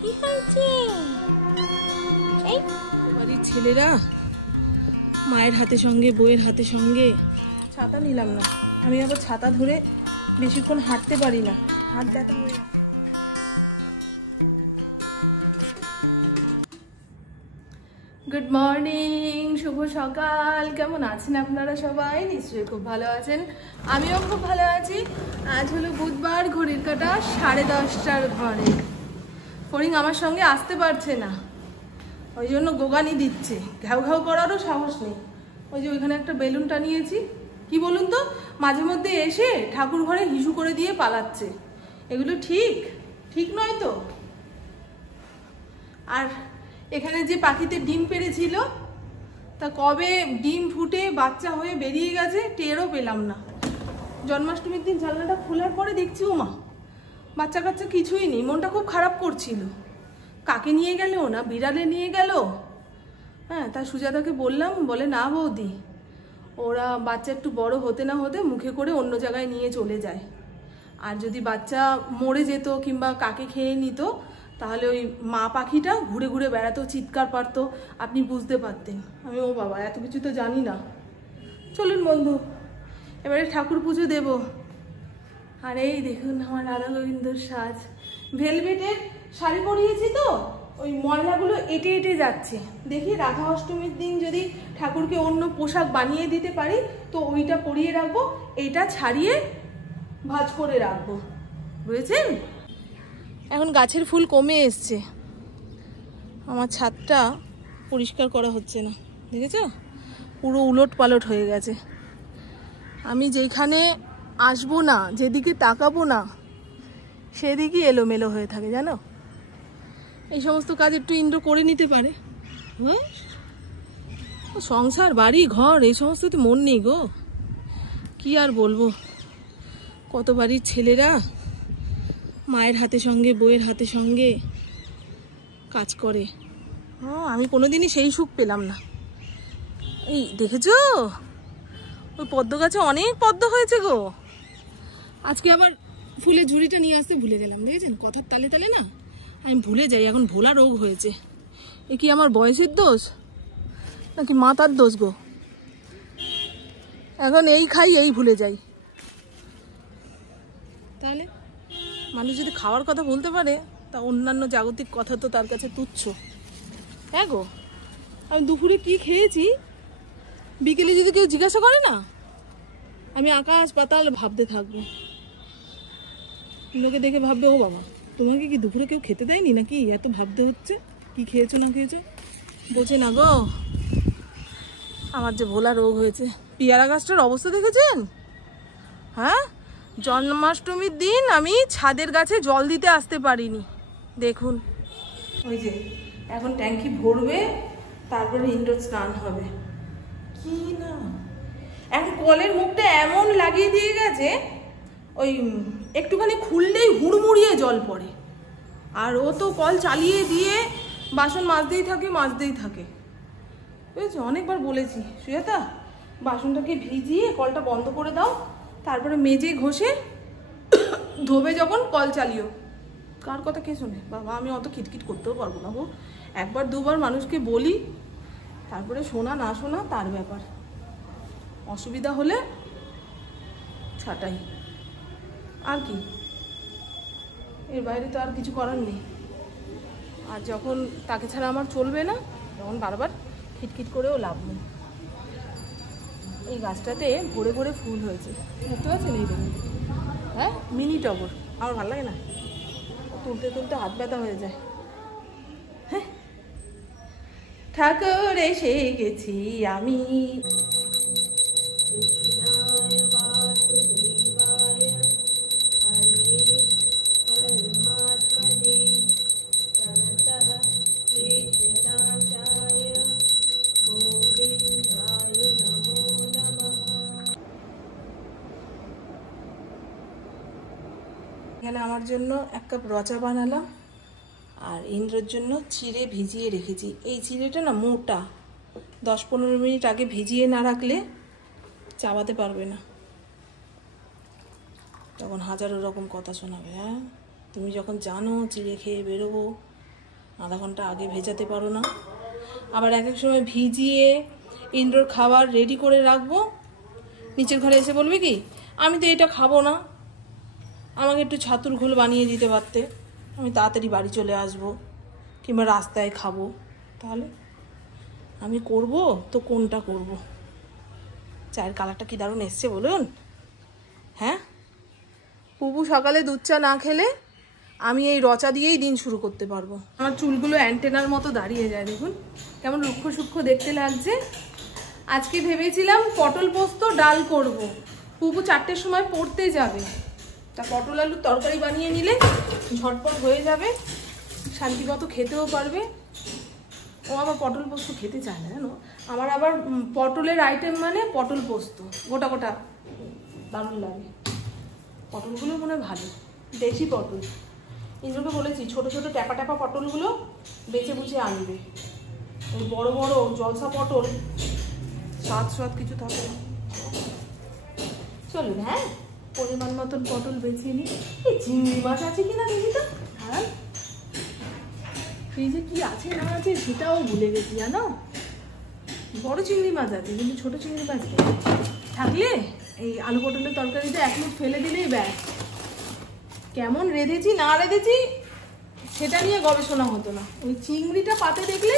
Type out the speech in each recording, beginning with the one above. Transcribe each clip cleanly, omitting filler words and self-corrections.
কি হয়েছে? এই বাড়ির ছেলেরা মায়ের হাতে সঙ্গে বইয়ের হাতে সঙ্গে ছাতা নিলাম না। আমি আবার ছাতা ধরে বেশিক্ষণ হাঁটতে পারি না, হাত ব্যথা হয়ে। গুড মর্নিং, শুভ সকাল। কেমন আছেন আপনারা সবাই? নিশ্চয়ই খুব ভালো আছেন, আমিও খুব ভালো আছি। আজ হলো বুধবার, ঘড়ির কাঁটা 10:30টার ঘরে। ফড়িং আমার সঙ্গে আসতে পারছে না, ওই জন্য গোগানি দিচ্ছে। ঘাউ ঘাউ করারও সাহস নেই। ওই যে ওইখানে একটা বেলুন টানিয়েছি, কি বলুন তো, মাঝে মধ্যে এসে ঠাকুর ঘরে হিসু করে দিয়ে পালাচ্ছে। এগুলো ঠিক নয় তো। আর এখানে যে পাখিতে ডিম পেড়েছিল, তা কবে ডিম ফুটে বাচ্চা হয়ে বেরিয়ে গেছে টেরও পেলাম না। জন্মাষ্টমীর দিন জানলাটা খোলার পরে দেখছি ওমা বাচ্চা কাচ্চা কিছুই নেই। মনটা খুব খারাপ করছিল। কাকে নিয়ে গেল না বিড়ালে নিয়ে গেল। হ্যাঁ, তা সুজাতাকে বললাম, বলে না বৌদি, ওরা বাচ্চা একটু বড় হতে না হতে মুখে করে অন্য জায়গায় নিয়ে চলে যায়। আর যদি বাচ্চা মরে যেত কিংবা কাকে খেয়ে নিত, তাহলে ওই মা পাখিটা ঘুরে ঘুরে বেড়াতো, চিৎকার পারতো, আপনি বুঝতে পারতেন। আমি ও বাবা, এত কিছু তো জানি না। চলুন বন্ধু, এবারে ঠাকুর পুজো দেব। আর এই দেখুন আমার রাধা গোবিন্দর সাজ। ভেলভেটের শাড়ি পরিয়েছি তো, ওই ময়লাগুলো এঁটে এঁটে যাচ্ছে। দেখি রাধা অষ্টমীর দিন যদি ঠাকুরকে অন্য পোশাক বানিয়ে দিতে পারি তো ওইটা পরিয়ে রাখবো, এইটা ছাড়িয়ে ভাঁজ করে রাখবো, বুঝেছেন? এখন গাছের ফুল কমে এসছে, আমার ছাদটা পরিষ্কার করা হচ্ছে না, দেখেছো? পুরো উলট পালট হয়ে গেছে। আমি যেখানে আসবো না, যেদিকে তাকাবো না, সেদিকে এলোমেলো হয়ে থাকে, জানো? এই সমস্ত কাজ একটু ইন্দ্র করে নিতে পারে। হ্যাঁ, সংসার বাড়ি ঘর এই সমস্ত তো মন নেই গো। কি আর বলবো, কত বাড়ির ছেলেরা মায়ের হাতে সঙ্গে বইয়ের হাতে সঙ্গে কাজ করে। আমি কোনোদিনই সেই সুখ পেলাম না। এই দেখেছো, ওই পদ্ম গাছে অনেক পদ্ম হয়েছে গো। আজকে আবার ফুলের ঝুড়িটা নিয়ে আসতে ভুলে গেলাম, দেখেছেন? কথার তালে তালে না আমি ভুলে যাই। এখন ভোলা রোগ হয়েছে। এ কি আমার বয়সের দোষ নাকি মাথার দোষ গো? এখন এই খাই এই ভুলে যাই। তাহলে মানুষ যদি খাওয়ার কথা বলতে পারে, তা অন্যান্য জাগতিক কথা তো তার কাছে তুচ্ছ। হ্যাঁ গো, আমি দুপুরে কি খেয়েছি বিকেলে যদি কেউ জিজ্ঞাসা করে না, আমি আকাশ পাতাল ভাবতে থাকবো। লোকে দেখে ভাববে, ও বাবা, তোমাকে কি দুপুরে কেউ খেতে দেয়নি নাকি এত ভাবতে হচ্ছে কি খেয়েছো না খেয়েছো? বোঝে না গো আমার যে ভোলা রোগ হয়েছে। পেয়ারা গাছটার অবস্থা দেখেছেন? হ্যাঁ, জন্মাষ্টমীর দিন আমি ছাদের গাছে জল দিতে আসতে পারিনি। দেখুন, ওই যে এখন ট্যাঙ্কি ভরবে, তারপরে ইন্দ্র স্নান হবে। কি না, এখন কলের মুখটা এমন লাগিয়ে দিয়ে গেছে, ওই একটুখানি খুললেই হুড়মুড়িয়ে জল পড়ে। আর ও তো কল চালিয়ে দিয়ে বাসন মাজতেই থাকে। বুঝেছো? অনেকবার বলেছি, সুজাতা বাসনটাকে ভিজিয়ে কলটা বন্ধ করে দাও, তারপরে মেজে ঘষে ধোবে যখন কল চালিও। কার কথা কে শোনে বাবা? আমি অত খিটখিট করতেও পারবো না গো। একবার দুবার মানুষকে বলি, তারপরে শোনা না শোনা তার ব্যাপার। অসুবিধা হলে ছাটাই, আর কি, এর বাইরে তো আর কিছু করার নেই। আর যখন তাকে ছাড়া আমার চলবে না, তখন বারবার খিটখিট করেও লাভ নেই। এই গাছটাতে ভরে ভরে ফুল হয়েছে, দেখতে পাচ্ছেন? এই দেখুন, হ্যাঁ, মিনি টগর। আমার ভালো লাগে না, তুলতে তুলতে হাত ব্যথা হয়ে যায়। হ্যাঁ, ঠাকুর এসে গেছি আমি। এখানে আমার জন্য 1 কাপ রচা বানালাম, আর ইন্দ্রর জন্য চিড়ে ভিজিয়ে রেখেছি। এই চিড়েটা না মোটা, 10-15 মিনিট আগে ভিজিয়ে না রাখলে চাবাতে পারবে না, তখন হাজারো রকম কথা শোনাবে। হ্যাঁ, তুমি যখন জানো চিড়ে খেয়ে বেরোবো, আধা ঘন্টা আগে ভেজাতে পারো না? আবার এক এক সময় ভিজিয়ে ইন্দ্রর খাবার রেডি করে রাখবো, নিচের ঘরে এসে বলবে কি আমি তো এটা খাবো না, আমাকে একটু ছাতুর ঘোল বানিয়ে দিতে পারতে, আমি তাড়াতাড়ি বাড়ি চলে আসবো, কিংবা রাস্তায় খাবো। তাহলে আমি করব তো কোনটা করব? চায়ের কালারটা কি দারুণ এসছে বলুন। হ্যাঁ, পুপু সকালে দুধ চা না খেলে আমি এই রচা দিয়েই দিন শুরু করতে পারবো। আমার চুলগুলো অ্যান্টেনার মতো দাঁড়িয়ে যায়, দেখুন কেমন রুক্ষ সূক্ষ্ম দেখতে লাগছে। আজকে ভেবেছিলাম পটল পোস্ত ডাল করব, পুপু 4টের সময় পড়তে যাবে, তা পটল আলুর তরকারি বানিয়ে নিলে ঝটপট হয়ে যাবে, শান্তিমতো খেতেও পারবে। ও আবার পটল পোস্ত খেতে চায় না জানো, আমার আবার পটলের আইটেম মানে পটল পোস্ত গোটা গোটা দারুণ লাগে। পটলগুলো মনে হয় ভালো, দেশি পটল। ইন্দ্রকে বলেছি ছোট ছোট ট্যাপা ট্যাপা পটলগুলো বেছে বুঝে আনবে, ওই বড় বড় জলসা পটল স্বাদ কিছু থাকে না। চলুন, হ্যাঁ পরিমাণ মতন পটল বেছে নিই। এই চিংড়ি মাছ আছে কিনা দেখি তো। হ্যাঁ, ফ্রিজে কি আছে না আছে সেটাও ভুলে গেছি জানো। বড় চিংড়ি মাছ আছে কিন্তু ছোট চিংড়ি মাছ থাকলে এই আলু পটলের তরকারিটা 1 মুঠ ফেলে দিলেই ব্যাস। কেমন রেঁধেছি না রেঁধেছি সেটা নিয়ে গবেষণা হতো না, ওই চিংড়িটা পাতে দেখলে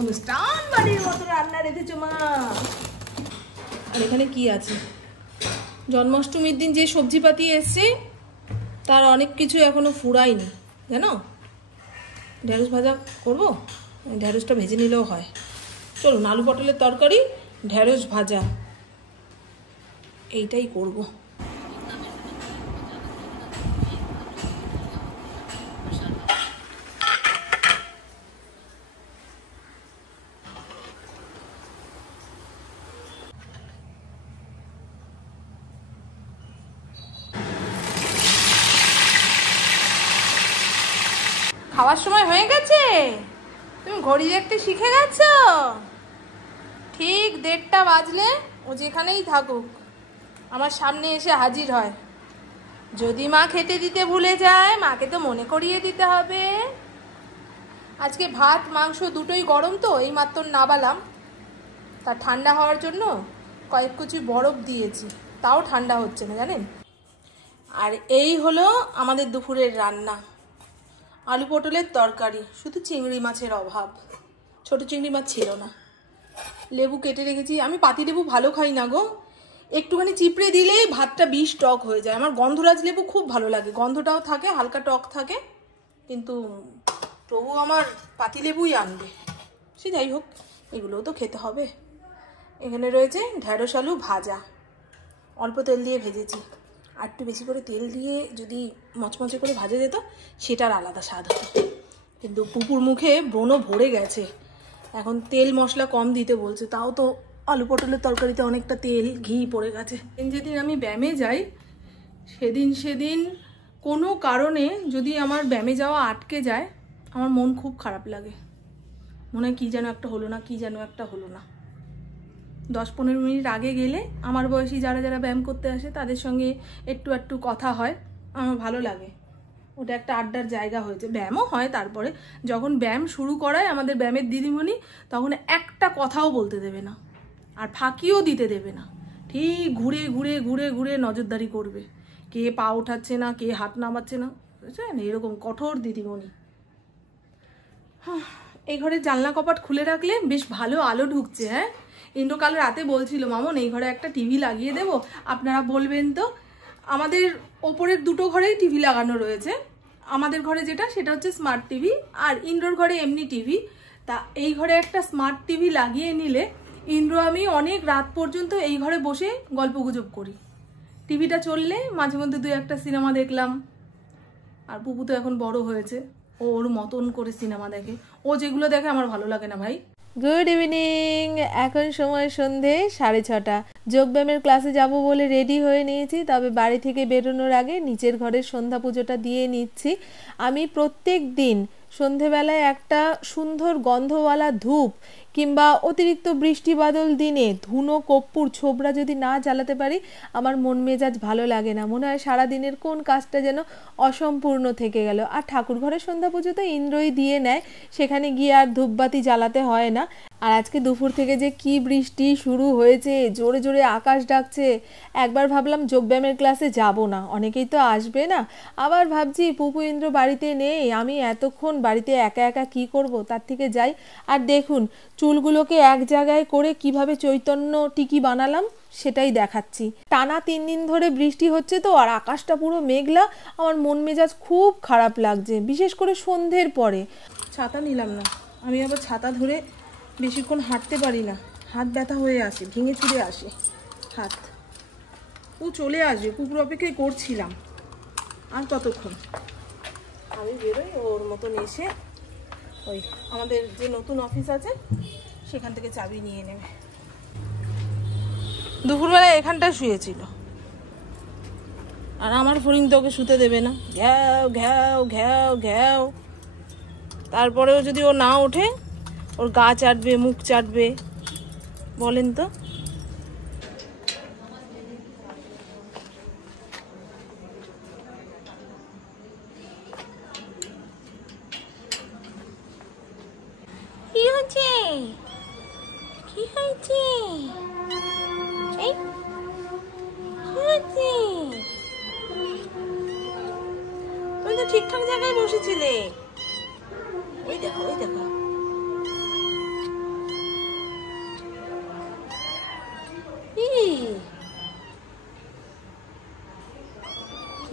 অনুষ্ঠান বাড়ির মতো রান্না রেঁধেছো মা। আর এখানে কি আছে, জন্মাষ্টমীর দিন যে সবজিপাতি এসছে তার অনেক কিছু এখনো ফুরায়নি জানো। ঢেঁড়স ভাজা করবো, ঢেঁড়সটা ভেজে নিলেও হয়। চলুন, আলু পটলের তরকারি ঢেঁড়স ভাজা এইটাই করব। খাওয়ার সময় হয়ে গেছে, তুমি ঘড়ি দেখতে শিখে গেছো। ঠিক 1:30 বাজলে ও যেখানেই থাকুক আমার সামনে এসে হাজির হয়। যদি মা খেতে দিতে ভুলে যায়, মাকে তো মনে করিয়ে দিতে হবে। আজকে ভাত মাংস দুটোই গরম তো, এই মাত্র নাবালাম, তা ঠান্ডা হওয়ার জন্য কয়েক কুচি বরফ দিয়েছি, তাও ঠান্ডা হচ্ছে না জানেন। আর এই হলো আমাদের দুপুরের রান্না, আলু পটলের তরকারি। শুধু চিংড়ি মাছের অভাব, ছোট চিংড়ি মাছ ছিল না। লেবু কেটে রেখেছি, আমি পাতি লেবু ভালো খাই না গো, একটুখানি চিপড়ে দিলেই ভাতটা বিষ টক হয়ে যায়। আমার গন্ধরাজ লেবু খুব ভালো লাগে, গন্ধটাও থাকে, হালকা টক থাকে, কিন্তু তবু আমার পাতি লেবুই আনবে। সে যাই হোক, এগুলোও তো খেতে হবে। এখানে রয়েছে ঢেঁড়স আলু ভাজা, অল্প তেল দিয়ে ভেজেছি। আর একটু বেশি করে তেল দিয়ে যদি মচমচে করে ভাজা যেত সেটার আলাদা স্বাদ হতো, কিন্তু পুপুর মুখে ব্রণ ভরে গেছে, এখন তেল মশলা কম দিতে বলছে। তাও তো আলু পটলের তরকারিতে অনেকটা তেল ঘি পড়ে গেছে। যেদিন আমি ব্যায়ামে যাই সেদিন কোনো কারণে যদি আমার ব্যায়ামে যাওয়া আটকে যায়, আমার মন খুব খারাপ লাগে, মনে হয় কী যেন একটা হলো না, কী যেন একটা হলো না। 10-15 মিনিট আগে গেলে আমার বয়সী যারা যারা ব্যায়াম করতে আসে তাদের সঙ্গে একটু কথা হয়, আমার ভালো লাগে। ওটা একটা আড্ডার জায়গা হয়েছে, ব্যায়ামও হয়। তারপরে যখন ব্যায়াম শুরু করায় আমাদের ব্যায়ামের দিদিমণি, তখন একটা কথাও বলতে দেবে না, আর ফাঁকিও দিতে দেবে না। ঠিক ঘুরে ঘুরে ঘুরে ঘুরে নজরদারি করবে, কে পা ওঠাচ্ছে না, কে হাত নামাচ্ছে না, বুঝছেন, এরকম কঠোর দিদিমণি। এই ঘরের জানলা কপাট খুলে রাখলে বেশ ভালো আলো ঢুকছে। হ্যাঁ, ইন্দ্র কাল রাতে বলছিল, মামন এই ঘরে একটা টিভি লাগিয়ে দেবো, আপনারা বলবেন তো। আমাদের ওপরের 2টো ঘরেই টিভি লাগানো রয়েছে, আমাদের ঘরে যেটা সেটা হচ্ছে স্মার্ট টিভি, আর ইন্দ্রর ঘরে এমনি টিভি। তা এই ঘরে একটা স্মার্ট টিভি লাগিয়ে নিলে ইন্দ্র আমি অনেক রাত পর্যন্ত এই ঘরে বসে গল্পগুজব করি। টিভিটা চললে মাঝে মধ্যে 2-1টা সিনেমা দেখলাম। আর পুপু তো এখন বড় হয়েছে, ওর মতন করে সিনেমা দেখে, ও যেগুলো দেখে আমার ভালো লাগে না ভাই। গুড ইভিনিং, এখন সময় সন্ধে 6:30। যোগব্যায়ামের ক্লাসে যাব বলে রেডি হয়ে নিয়েছি, তবে বাড়ি থেকে বেরোনোর আগে নিচের ঘরের সন্ধ্যা পুজোটা দিয়ে নিচ্ছি। আমি প্রত্যেক দিন সন্ধেবেলায় একটা সুন্দর গন্ধওয়ালা ধূপ কিংবা অতিরিক্ত বৃষ্টি বাদল দিনে ধুনো কর্পূর ছোবড়া যদি না জ্বালাতে পারি আমার মন মেজাজ ভালো লাগে না, মনে হয় সারাদিনের কোন কাজটা যেন অসম্পূর্ণ থেকে গেল। আর ঠাকুর ঘরের সন্ধ্যা পুজো তো ইন্দ্রই দিয়ে নেয়, সেখানে গিয়ে আর ধূপবাতি জ্বালাতে হয় না। আর আজকে দুপুর থেকে যে কি বৃষ্টি শুরু হয়েছে, জোরে জোরে আকাশ ডাকছে। একবার ভাবলাম যোগব্যায়ামের ক্লাসে যাব না, অনেকেই তো আসবে না, আবার ভাবছি পুপু ইন্দ্র বাড়িতে নেই, আমি এতক্ষণ বাড়িতে একা একা কি করব, তার থেকে যাই। আর দেখুন চুলগুলোকে এক জায়গায় করে কিভাবে চৈতন্য টিকি বানালাম সেটাই দেখাচ্ছি। টানা 3 দিন ধরে বৃষ্টি হচ্ছে তো, আর আকাশটা পুরো মেঘলা, আমার মন মেজাজ খুব খারাপ লাগছে, বিশেষ করে সন্ধ্যের পরে। ছাতা নিলাম না, আমি আবার ছাতা ধরে বেশিক্ষণ হাঁটতে পারি না, হাত ব্যথা হয়ে আসে, ভেঙে চুরে আসে হাত। ও চলে আসবে, কুকুর অপেক্ষায় করছিলাম, আর কতক্ষণ। আমি বেরোই, ওর মতন এসে ওই আমাদের যে নতুন অফিস আছে সেখান থেকে চাবি নিয়ে নেবে। দুপুরবেলা এখানটায় শুয়েছিল, আর আমার ফড়িং তো ওকে শুতে দেবে না, ঘ্যাও ঘ্যাও ঘ্যাও ঘ্যাও। তারপরেও যদি ও না ওঠে ওর গা চাটবে, মুখ চাটবে, বলেন তো। কি হচ্ছে? কি হয়েছে? এই কি হচ্ছে? তুমি তো ঠিকঠাক জায়গায় বসেছিলে। ওই দেখো, ওই দেখো।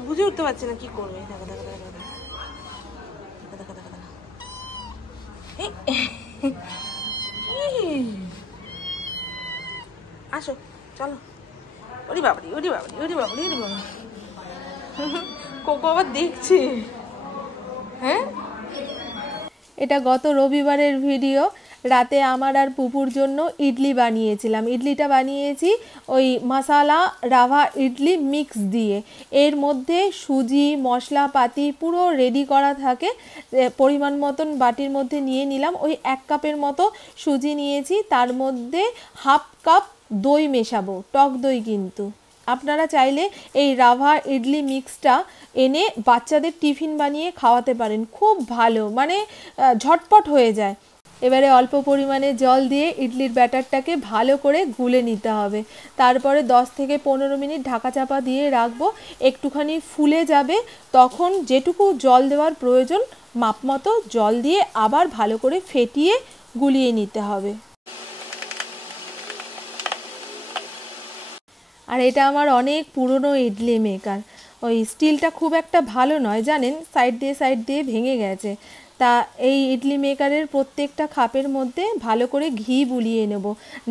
বুঝে উঠতে পারছি না কি করবে। দেখো দেখো দেখো দেখো দেখো দেখো দেখো। আসো চলো। ওরে বাবারি, ওরে বাবারি, ওরে বাবারি, ওরে বাবারি। কোকো আবার দেখছে। হ্যাঁ, এটা গত রবিবারের ভিডিও। রাতে আমার আর পুপুর জন্য ইডলি বানিয়েছিলাম। ইডলিটা বানিয়েছি ওই মশালা রাভা ইডলি মিক্স দিয়ে। এর মধ্যে সুজি মশলাপাতি পুরো রেডি করা থাকে। পরিমাণ মতন বাটির মধ্যে নিয়ে নিলাম। ওই 1 কাপের মতো সুজি নিয়েছি, তার মধ্যে 1/2 কাপ দই মেশাবো, টক দই কিন্তু। আপনারা চাইলে এই রাভা ইডলি মিক্সটা এনে বাচ্চাদের টিফিন বানিয়ে খাওয়াতে পারেন, খুব ভালো, মানে ঝটপট হয়ে যায়। এবারে অল্প পরিমাণে জল দিয়ে ইডলির ব্যাটারটাকে ভালো করে গুলে নিতে হবে। তারপরে 10 থেকে 15 মিনিট ঢাকা চাপা দিয়ে রাখবো। একটুখানি ফুলে যাবে, তখন যেটুকু জল দেওয়ার প্রয়োজন মাপ মতো জল দিয়ে আবার ভালো করে ফেটিয়ে গুলিয়ে নিতে হবে। আর এটা আমার অনেক পুরনো ইডলি মেকার। ওই স্টিলটা খুব একটা ভালো নয় জানেন, সাইড দিয়ে ভেঙে গেছে। তা এই ইডলি মেকারের প্রত্যেকটা খাপের মধ্যে ভালো করে ঘি বুলিয়ে নেব,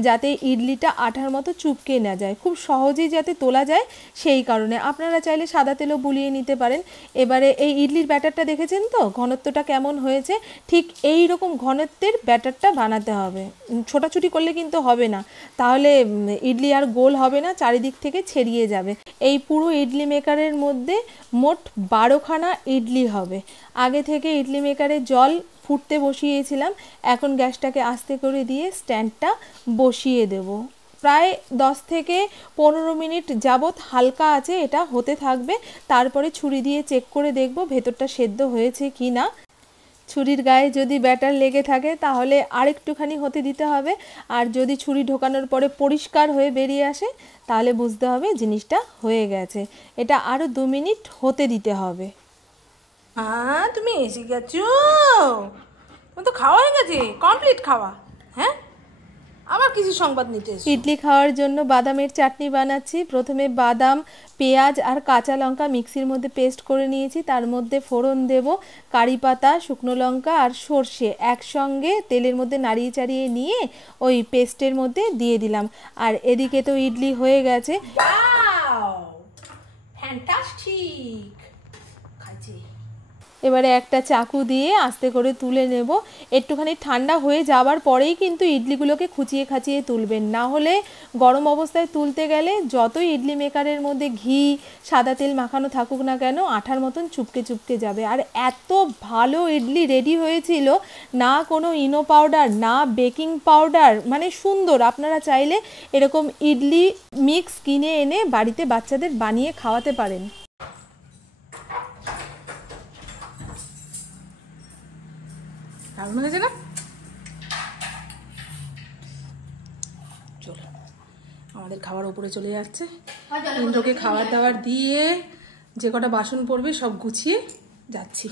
যাতে ইডলিটা আঠার মতো চুপকে না যায়, খুব সহজেই যাতে তোলা যায় সেই কারণে। আপনারা চাইলে সাদা তেলও বুলিয়ে নিতে পারেন। এবারে এই ইডলির ব্যাটারটা দেখেছেন তো ঘনত্বটা কেমন হয়েছে, ঠিক এই রকম ঘনত্বের ব্যাটারটা বানাতে হবে। ছোটাছুটি করলে কিন্তু হবে না, তাহলে ইডলি আর গোল হবে না, চারিদিক থেকে ছড়িয়ে যাবে। এই পুরো ইডলি মেকারের মধ্যে মোট 12খানা ইডলি হবে। আগে থেকে ইডলি মেকারে জল ফুটতে বসিয়েছিলাম, এখন গ্যাসটাকে আস্তে করে দিয়ে স্ট্যান্ডটা বসিয়ে দেব। প্রায় 10 থেকে 15 মিনিট যাবত হালকা আছে এটা হতে থাকবে। তারপরে ছুরি দিয়ে চেক করে দেখব ভেতরটা সেদ্ধ হয়েছে কি না। ছুরির গায়ে যদি ব্যাটার লেগে থাকে তাহলে আরেকটুখানি হতে দিতে হবে, আর যদি ছুরি ঢোকানোর পরে পরিষ্কার হয়ে বেরিয়ে আসে তাহলে বুঝতে হবে জিনিসটা হয়ে গেছে। এটা আরও 2 মিনিট হতে দিতে হবে। হ্যাঁ তুমি এসে গেছো, তোমার তো খাওয়া হয়ে গেছে, কমপ্লিট খাওয়া। হ্যাঁ, আবার কিছু সংবাদ নিতে এসো। ইডলি খাওয়ার জন্য বাদামের চাটনি বানাচ্ছি। প্রথমে বাদাম, পেঁয়াজ আর কাঁচা লঙ্কা মিক্সির মধ্যে পেস্ট করে নিয়েছি। তার মধ্যে ফোড়ন দেব কারি পাতা, শুকনো লঙ্কা আর সর্ষে একসঙ্গে তেলের মধ্যে নাড়িয়ে চাড়িয়ে নিয়ে ওই পেস্টের মধ্যে দিয়ে দিলাম। আর এদিকে তো ইডলি হয়ে গেছে। Wow, fantastic. খাইছি। এবারে একটা চাকু দিয়ে আস্তে করে তুলে নেব। একটুখানি ঠান্ডা হয়ে যাওয়ার পরেই কিন্তু ইডলিগুলোকে খুঁচিয়ে খাচিয়ে তুলবেন, না হলে গরম অবস্থায় তুলতে গেলে যতই ইডলি মেকারের মধ্যে ঘি সাদা তেল মাখানো থাকুক না কেন আঠার মতন চুপকে চুপকে যাবে। আর এত ভালো ইডলি রেডি হয়েছিল, না কোনো ইনো পাউডার না বেকিং পাউডার, মানে সুন্দর। আপনারা চাইলে এরকম ইডলি মিক্স কিনে এনে বাড়িতে বাচ্চাদের বানিয়ে খাওয়াতে পারেন। দারুণ হয়েছে না? চলো, আমাদের খাবার উপরে চলে যাচ্ছে। ইন্দ্রকে খাবার দাবার দিয়ে যে কটা বাসন পড়বে সব গুছিয়ে যাচ্ছি।